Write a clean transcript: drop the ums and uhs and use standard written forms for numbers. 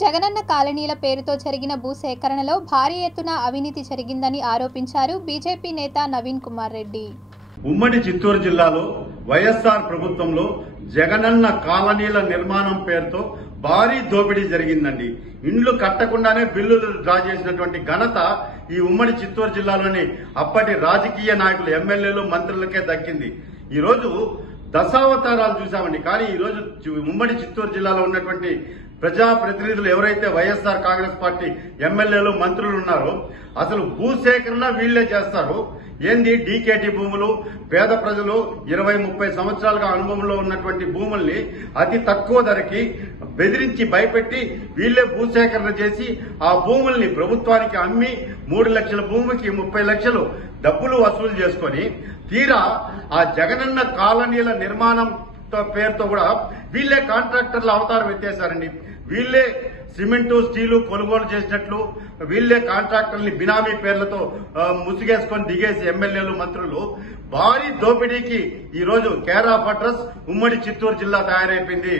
జగనన్న కాలనీల పేరుతో జరిగిన భూసేకరణలో భారీ ఎత్తున అవినీతి జరిగిందని ఆరోపించారు బీజేపీ నేత నవీన్ కుమార్ రెడ్డి. ఉమ్మడి చిత్తూరు జిల్లాలో వైఎస్ఆర్ ప్రభుత్వంలో జగనన్న కాలనీల నిర్మాణం పేరుతో భారీ దోపిడీ జరిగిందండి. ఇండ్లు కట్టకుండానే బిల్లులు డ్రా చేసినటువంటి ఘనత ఈ ఉమ్మడి చిత్తూరు జిల్లాలోని అప్పటి రాజకీయ నాయకులు, ఎమ్మెల్యేలు, మంత్రులకే దక్కింది. ఈ రోజు దశావతారాలు చూశామండి. కానీ ఈ రోజు ఉమ్మడి చిత్తూరు జిల్లాలో ఉన్నటువంటి ప్రజాప్రతినిధులు ఎవరైతే వైఎస్ఆర్ కాంగ్రెస్ పార్టీ ఎమ్మెల్యేలు, మంత్రులు ఉన్నారో అసలు భూసేకరణ వీళ్లే చేస్తారు. ఏంది డీకేటీ భూములు, పేద ప్రజలు 20-30 సంవత్సరాలుగా అనుభవంలో ఉన్నటువంటి భూముల్ని అతి తక్కువ ధరకి బెదిరించి భయపెట్టి వీళ్లే భూసేకరణ చేసి ఆ భూముల్ని ప్రభుత్వానికి అమ్మి 3 లక్షల భూమికి 30 లక్షలు డబ్బులు వసూలు చేసుకుని తీరా ఆ జగనన్న కాలనీల నిర్మాణం పేరుతో కూడా వీళ్లే కాంట్రాక్టర్ల అవతారం ఎత్తేశారండి. వీళ్లే సిమెంటు, స్టీలు కొనుగోలు చేసినట్లు వీళ్లే కాంట్రాక్టర్ని బినామీ పేర్లతో ముసుగేసుకొని దిగేసి ఎమ్మెల్యేలు, మంత్రులు భారీ దోపిడీకి ఈ రోజు కేర్ ఆఫ్ అడ్రస్ ఉమ్మడి చిత్తూరు జిల్లా తయారైపోయింది.